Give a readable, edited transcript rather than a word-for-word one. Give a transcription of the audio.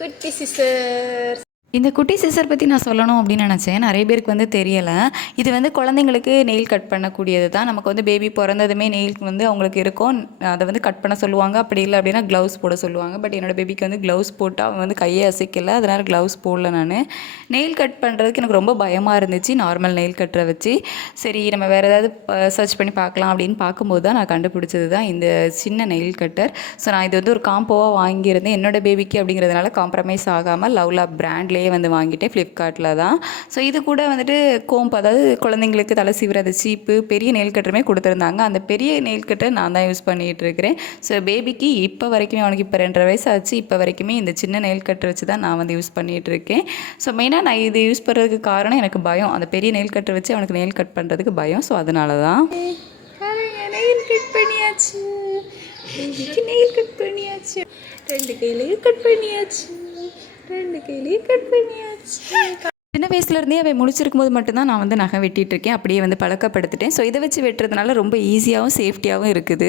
குட்டி சிசர். இந்த குட்டி சிசர் பற்றி நான் சொல்லணும் அப்படின்னு நினச்சேன். நிறைய பேருக்கு வந்து தெரியலை. இது வந்து குழந்தைங்களுக்கு நெயில் கட் பண்ணக்கூடியது தான். நமக்கு வந்து பேபி பிறந்ததுமே நெயிலுக்கு வந்து அவங்களுக்கு இருக்கும். அதை வந்து கட் பண்ண சொல்லுவாங்க. அப்படி இல்லை அப்படின்னா க்ளவுஸ் போட சொல்லுவாங்க. பட் என்னோடய பேபிக்கு வந்து க்ளவுஸ் போட்டு அவன் வந்து கையை அசைக்கலை. அதனால் க்ளவுஸ் போடல நான். நெயில் கட் பண்ணுறதுக்கு எனக்கு ரொம்ப பயமாக இருந்துச்சு நார்மல் நெயில் கட்டரை வச்சு. சரி நம்ம வேறு ஏதாவது சர்ச் பண்ணி பார்க்கலாம் அப்படின்னு பார்க்கும்போது தான் நான் கண்டுபிடிச்சது தான் இந்த சின்ன நெயில் கட்டர். ஸோ நான் இது வந்து ஒரு காம்போவாக வாங்கியிருந்தேன். என்னோடய பேபிக்கு அப்படிங்கிறதுனால காம்ப்ரமைஸ் ஆகாமல் லவ்லா பிராண்ட்லேயே வந்து வாங்கிட்டேன் ஃப்ளிப்கார்ட்டில் தான். ஸோ இது கூட வந்துட்டு கோம்பு, அதாவது குழந்தைங்களுக்கு தலை சீவுறது சீப்பு, பெரிய நெயில் கட்டருமே கொடுத்துருந்தாங்க. அந்த பெரிய நெயில் கட்டர் நான் தான் யூஸ் பண்ணிகிட்டு இருக்கிறேன். ஸோ பேபிக்கு இப்போ வரைக்குமே, அவனுக்கு இப்போ 2.5 வயசு ஆச்சு, இப்போ வரைக்குமே இந்த சின்ன நெயில் கட்டர் வச்சு தான் நான் வந்து யூஸ் பண்ணிகிட்டு இருக்கேன். ஸோ மெயினாக நான் இது யூஸ் பண்ணுறதுக்கு காரணம் எனக்கு பயம். அந்த பெரிய நெயில் கட்டர் வச்சு அவனுக்கு நெயில் கட் பண்ணுறதுக்கு பயம். ஸோ அதனால தான். நெயில் கட் பண்ணியாச்சு, நெயில் கட் பண்ணியாச்சு, 2 கையிலையும் கட் பண்ணியாச்சு, 2 கையிலையும் கட் பண்ணியாச்சு. சின்ன வயசுலேருந்தே அவன் முழிச்சிருக்கும் போது மட்டும்தான் நான் வந்து நகம் வெட்டிகிட்டு இருக்கேன். அப்படியே வந்து பழக்கப்படுத்திட்டேன். ஸோ இதை வச்சு வெட்டுறதுனால ரொம்ப ஈஸியாகவும் சேஃப்டியாகவும் இருக்குது.